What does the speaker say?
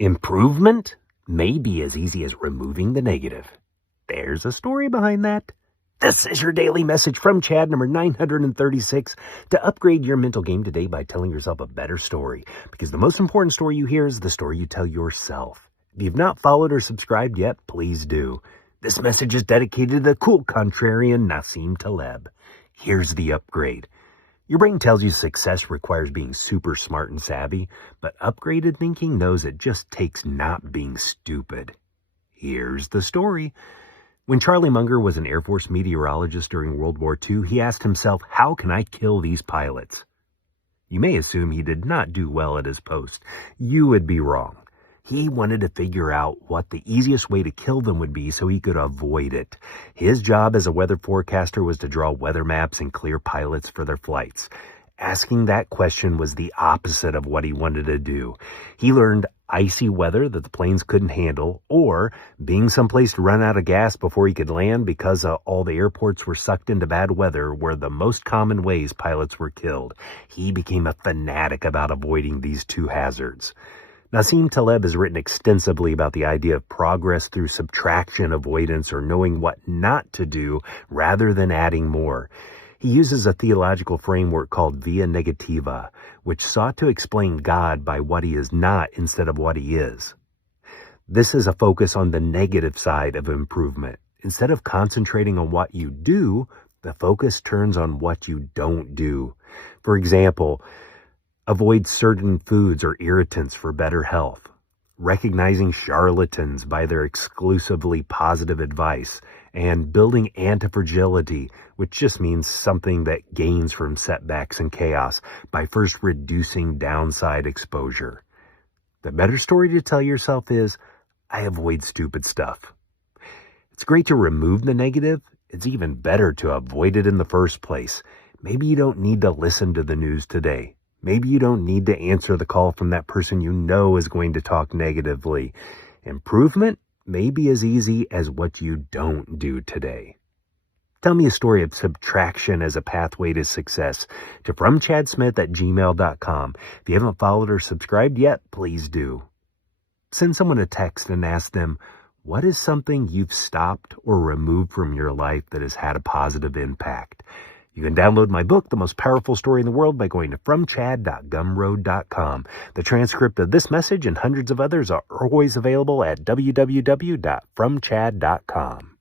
Improvement may be as easy as removing the negative. There's a story behind that. This is your daily message from Chad, number 936, to upgrade your mental game today by telling yourself a better story. Because the most important story you hear is the story you tell yourself. If you've not followed or subscribed yet, please do. This message is dedicated to the cool contrarian Naseem Taleb. Here's the upgrade. Your brain tells you success requires being super smart and savvy, but upgraded thinking knows it just takes not being stupid. Here's the story. When Charlie Munger was an Air Force meteorologist during World War II, he asked himself, how can I kill these pilots? You may assume he did not do well at his post. You would be wrong. He wanted to figure out what the easiest way to kill them would be so he could avoid it. His job as a weather forecaster was to draw weather maps and clear pilots for their flights. Asking that question was the opposite of what he wanted to do. He learned icy weather that the planes couldn't handle, or being someplace to run out of gas before he could land because all the airports were sucked into bad weather were the most common ways pilots were killed. He became a fanatic about avoiding these two hazards. Naseem Taleb has written extensively about the idea of progress through subtraction avoidance, or knowing what not to do rather than adding more. He uses a theological framework called via negativa, which sought to explain God by what he is not instead of what he is. This is a focus on the negative side of improvement. Instead of concentrating on what you do, the focus turns on what you don't do. For example, avoid certain foods or irritants for better health. Recognizing charlatans by their exclusively positive advice. And building anti-fragility, which just means something that gains from setbacks and chaos, by first reducing downside exposure. The better story to tell yourself is, I avoid stupid stuff. It's great to remove the negative. It's even better to avoid it in the first place. Maybe you don't need to listen to the news today. Maybe you don't need to answer the call from that person you know is going to talk negatively. Improvement may be as easy as what you don't do today. Tell me a story of subtraction as a pathway to success to fromchadsmith@gmail.com. If you haven't followed or subscribed yet, please do. Send someone a text and ask them, what is something you've stopped or removed from your life that has had a positive impact? You can download my book, The Most Powerful Story in the World, by going to fromchad.gumroad.com. The transcript of this message and hundreds of others are always available at www.fromchad.com.